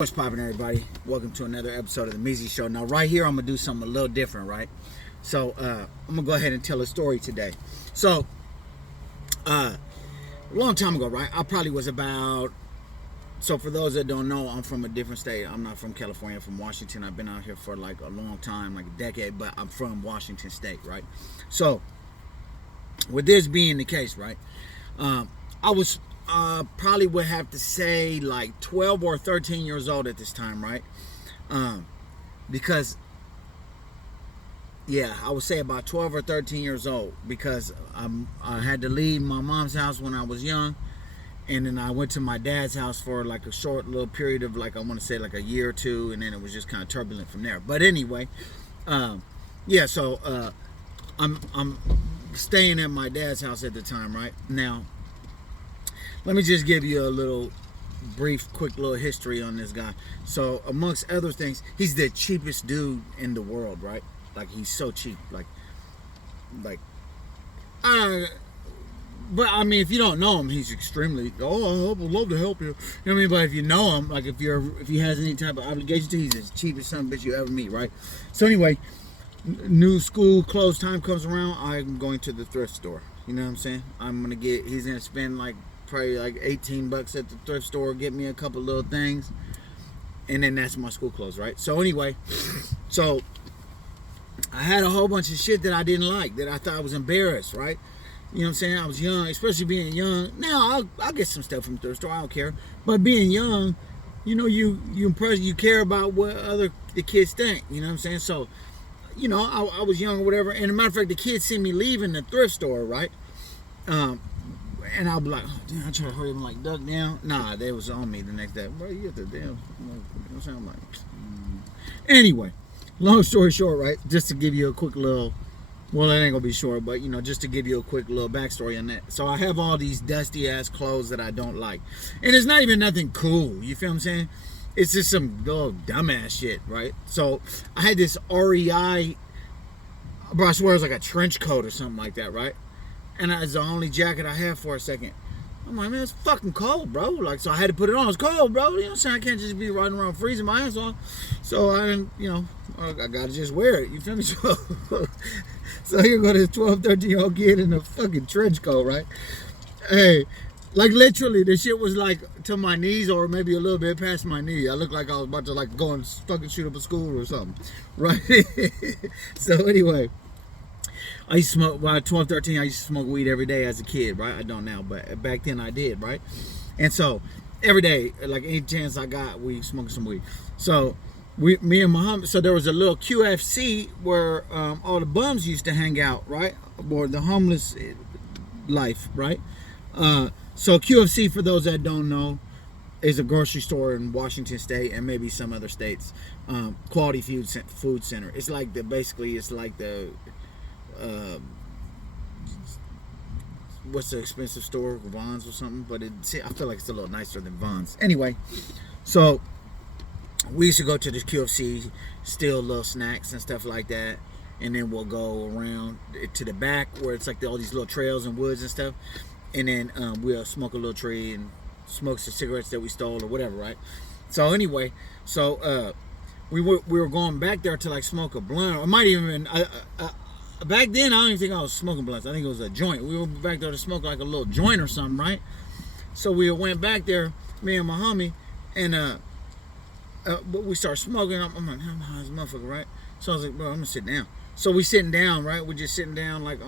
What's poppin', everybody? Welcome to another episode of the Meezy Show. Now, right here, I'm gonna do something a little different, right? So, I'm gonna go ahead and tell a story today. So, a long time ago, right? I probably was about. So, for those that don't know, I'm from a different state. I'm not from California. I'm from Washington. I've been out here for like a long time, like a decade, but I'm from Washington State, right? So, with this being the case, right? I was probably would have to say like 12 or 13 years old at this time, right? Because, yeah, I would say about 12 or 13 years old because I had to leave my mom's house when I was young. And then I went to my dad's house for like a short little period of like, I want to say like a year or two. And then it was just kind of turbulent from there. But anyway, yeah, so I'm staying at my dad's house at the time, right? Now, let me just give you a little brief, quick little history on this guy. So, amongst other things, he's the cheapest dude in the world, right? Like, he's so cheap. Like, but I mean, if you don't know him, he's extremely. Oh, I would love to help you. You know what I mean? But if you know him, like if he has any type of obligation to, he's the cheapest son of a bitch you ever meet, right? So anyway, new school close time comes around. I'm going to the thrift store. You know what I'm saying? He's gonna spend like probably like $18 at the thrift store, get me a couple little things, and then that's my school clothes, right? So anyway, so I had a whole bunch of shit that I didn't like, that I thought was embarrassed, right? You know what I'm saying? I was young, especially being young. Now I'll get some stuff from the thrift store, I don't care. But being young, you know, you care about what the kids think. You know what I'm saying? So, you know, I was young or whatever. And as a matter of fact, the kids see me leaving the thrift store, right? And I'll be like, oh, damn, I try to hurry them, like, duck down. Nah, they was on me the next day. Bro, you at the damn. You know what I'm saying? I'm like, Anyway, long story short, right? Just to give you a quick little, well, it ain't gonna be short, but, you know, just to give you a quick little backstory on that. So I have all these dusty ass clothes that I don't like. And it's not even nothing cool. You feel what I'm saying? It's just some little dumbass shit, right? So I had this REI, bro, I swear it was like a trench coat or something like that, right? And that's the only jacket I had for a second. I'm like, man, it's fucking cold, bro. Like, so I had to put it on. It's cold, bro. You know what I'm saying? I can't just be riding around freezing my ass off. So I didn't, you know, I gotta just wear it. You feel me? So here go this 12, 13-year-old kid in a fucking trench coat, right? Hey, like literally, the shit was like to my knees or maybe a little bit past my knee. I looked like I was about to like go and fucking shoot up a school or something, right? So anyway, I used to smoke, by 12, 13, I used to smoke weed every day as a kid, right? I don't now, but back then I did, right? And so, every day, like any chance I got, we smoking some weed. So, me and Muhammad, so there was a little QFC where all the bums used to hang out, right? Or the homeless life, right? So, QFC, for those that don't know, is a grocery store in Washington State and maybe some other states. Quality food center. It's like the what's the expensive store, Vons or something, but I feel like it's a little nicer than Vons. Anyway, so we used to go to this QFC, steal little snacks and stuff like that, and then we'll go around to the back where it's like all these little trails and woods and stuff, and then we'll smoke a little tree and smoke some cigarettes that we stole or whatever, right? So anyway, we were going back there to like smoke a blunt. Or it might even back then, I don't even think I was smoking blunts. I think it was a joint. We were back there to smoke like a little joint or something, right? So we went back there, me and my homie, and we started smoking. I'm like, I'm high as a motherfucker, right? So I was like, bro, I'm gonna sit down. So we sitting down, right? We're just sitting down like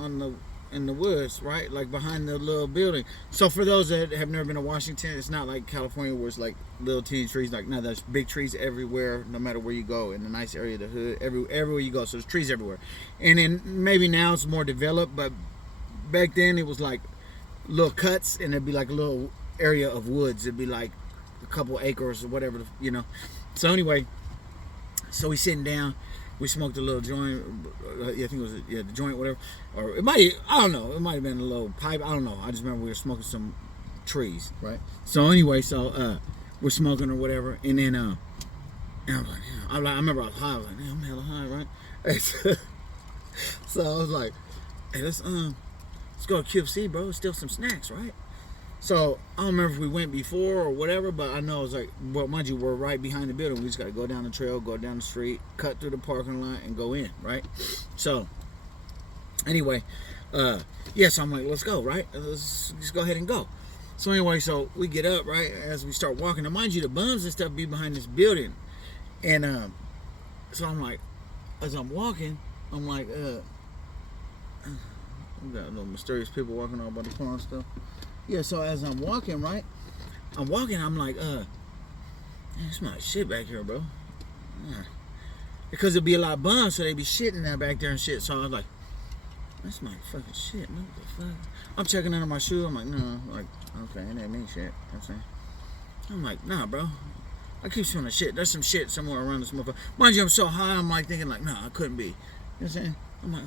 in the woods, right? Like behind the little building. So for those that have never been to Washington, it's not like California where it's like little teeny trees. Like, no, there's big trees everywhere, no matter where you go. In the nice area of the hood, everywhere you go. So there's trees everywhere. And then maybe now it's more developed, but back then it was like little cuts, and it'd be like a little area of woods. It'd be like a couple acres or whatever, you know. So anyway, so we sitting down. We smoked a little joint. I think it was the joint, whatever. Or it might, I don't know. It might have been a little pipe. I don't know. I just remember we were smoking some trees, right? So anyway, we're smoking or whatever, and then and I'm like, I remember I was high. I was like, damn, I'm hella high, right? So I was like, hey, let's go to QFC, bro. Steal some snacks, right? So I don't remember if we went before or whatever, but I know it was like, well, mind you, we're right behind the building. We just got to go down the trail, go down the street, cut through the parking lot, and go in, right? So anyway, yeah, so I'm like, let's go, right? Let's just go ahead and go. So anyway, so we get up, right, as we start walking. Now, mind you, the bums and stuff be behind this building. And so I'm like, as I'm walking, I'm like, we got little mysterious people walking all by the corner and stuff. Yeah, so as I'm walking, right, I'm like, man, it's my shit back here, bro. Yeah. Because it'd be a lot of bums, so they be shitting that back there and shit. So I was like, that's my fucking shit, man. What the fuck? I'm checking under my shoe. I'm like, no, like, okay, it ain't me shit. You know what I'm saying? I'm like, nah, bro. I keep smelling shit. There's some shit somewhere around this motherfucker. Mind you, I'm so high, I'm like thinking, like, nah, I couldn't be. You know what I'm saying? I'm like,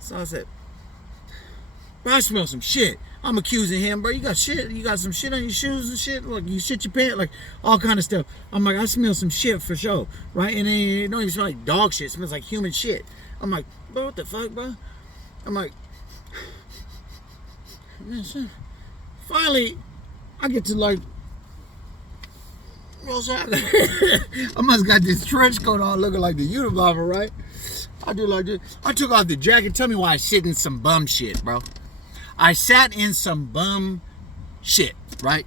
so I said, bro, I smell some shit. I'm accusing him, bro. You got shit. You got some shit on your shoes and shit. Like, you shit your pants, like, all kind of stuff. I'm like, I smell some shit for sure, right? And it don't even smell like dog shit. It smells like human shit. I'm like, bro, what the fuck, bro? I'm like, finally, I get to like, I must got this trench coat on looking like the Unabomber, right? I do like this. I took off the jacket. Tell me why I sit in some bum shit, bro. I sat in some bum shit, right?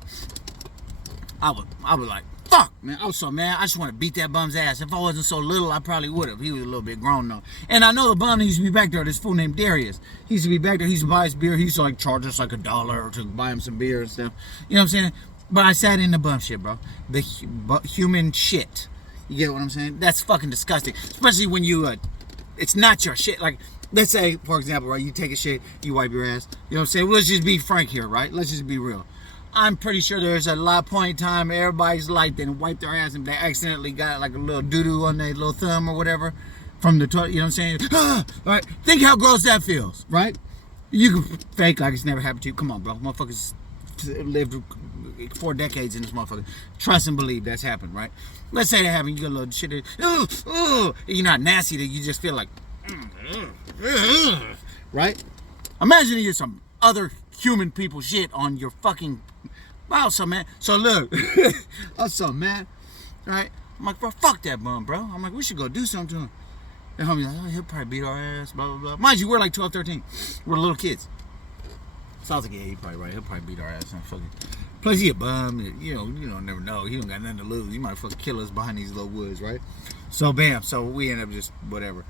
I was like, fuck, man. I was so mad. I just want to beat that bum's ass. If I wasn't so little, I probably would have. He was a little bit grown though. And I know the bum used to be back there. This fool named Darius. He used to be back there. He used to buy his beer. He used to like charge us like $1 to buy him some beer and stuff. You know what I'm saying? But I sat in the bum shit, bro. The human shit. You get what I'm saying? That's fucking disgusting. Especially when you, it's not your shit. Like, let's say, for example, right, you take a shit, you wipe your ass. You know what I'm saying? Well, let's just be frank here, right? Let's just be real. I'm pretty sure there's a lot of point in time everybody's life they wipe their ass and they accidentally got like a little doo-doo on their little thumb or whatever from the toilet, you know what I'm saying? Right? Think how gross that feels, right? You can fake like it's never happened to you. Come on, bro. Motherfuckers lived 4 decades in this motherfucker. Trust and believe that's happened, right? Let's say that happened. You get a little shit. You're not nasty. That you just feel like, right? Imagine you're some other human people shit on your fucking. Wow, so mad. So look, I'm so mad, right? I'm like, bro, fuck that bum, bro. I'm like, we should go do something to him. And homie's like, oh, he'll probably beat our ass, blah, blah, blah. Mind you, we're like 12, 13. We're little kids. So I was like, yeah, he's probably right. He'll probably beat our ass. And fucking. Plus, he a bum. You don't never know. He don't got nothing to lose. He might fucking kill us behind these little woods, right? So, bam. So we end up just whatever.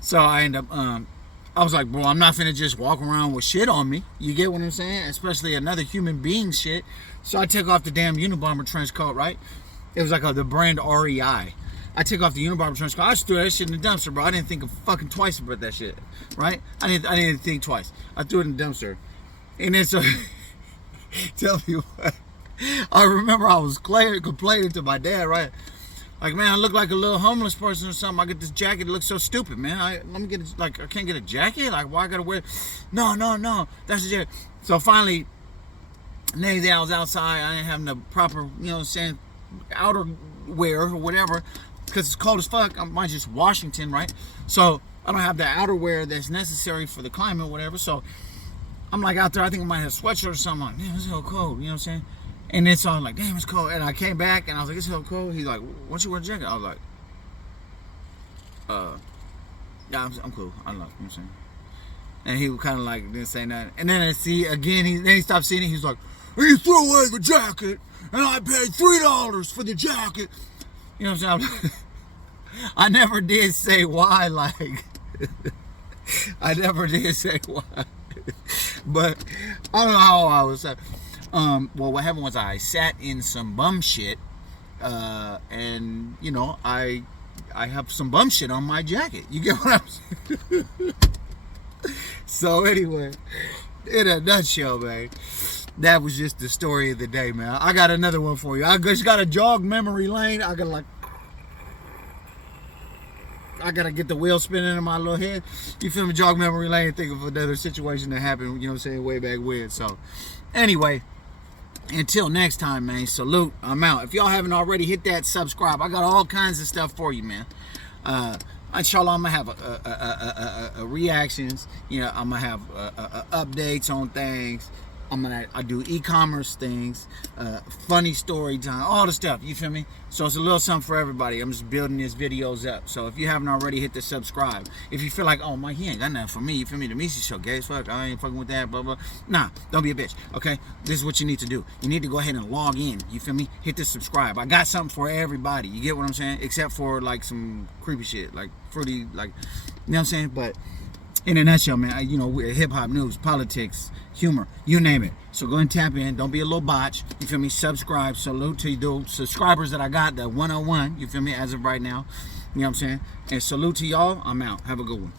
So I end up, I was like, bro, I'm not finna just walk around with shit on me. You get what I'm saying? Especially another human being shit. So I take off the damn Unabomber trench coat, right? It was like the brand REI. I take off the Unabomber trench coat. I just threw that shit in the dumpster, bro. I didn't think of fucking twice about that shit, right? I didn't think twice. I threw it in the dumpster. And then so, tell me what, I remember I was complaining to my dad, right? Like, man, I look like a little homeless person or something. I get this jacket, it looks so stupid, man. Let me get it, like, I can't get a jacket? Like, why I gotta wear, no, that's the jacket. So finally, the next day I was outside, I didn't have the proper, you know what I'm saying, outer wear or whatever, because it's cold as fuck. Mine's just Washington, right? So I don't have the outerwear that's necessary for the climate or whatever. So I'm like out there, I think I might have a sweatshirt or something. I'm like, man, it's so cold, you know what I'm saying? And then so I'm like, damn, it's cold. And I came back and I was like, it's so cold. He's like, why don't you wear a jacket? I was like, yeah, I'm cool. I love, you know what I'm saying? And he kind of like didn't say nothing. And then I see again, he stopped seeing it. He's like, you threw away the jacket and I paid $3 for the jacket. You know what I'm saying? I never did say why, like, I never did say why. But I don't know how I was. Well, what happened was I sat in some bum shit, and you know, I have some bum shit on my jacket. You get what I'm saying? So anyway, in a nutshell, man, that was just the story of the day, man. I got another one for you. I just got to jog memory lane. I gotta get the wheel spinning in my little head. You feel me? Jog memory lane, think of another situation that happened, you know what I'm saying, way back when. So anyway, until next time, man, salute. I'm out. If y'all haven't already, hit that subscribe. I got all kinds of stuff for you, man. Inshallah, I'm gonna have reactions. You know, I'm gonna have updates on things. I do e-commerce things, funny story time, all the stuff. You feel me? So it's a little something for everybody. I'm just building these videos up. So if you haven't already, hit the subscribe. If you feel like, oh my, he ain't got nothing for me. You feel me? The Meezy Show, gay as fuck. I ain't fucking with that. Blah blah. Nah, don't be a bitch. Okay, this is what you need to do. You need to go ahead and log in. You feel me? Hit the subscribe. I got something for everybody. You get what I'm saying? Except for like some creepy shit, like fruity, like, you know what I'm saying? But in a nutshell, man, we're hip-hop news, politics, humor, you name it. So go and tap in. Don't be a little botch. You feel me? Subscribe. Salute to the subscribers that I got, that 101. You feel me? As of right now. You know what I'm saying? And salute to y'all. I'm out. Have a good one.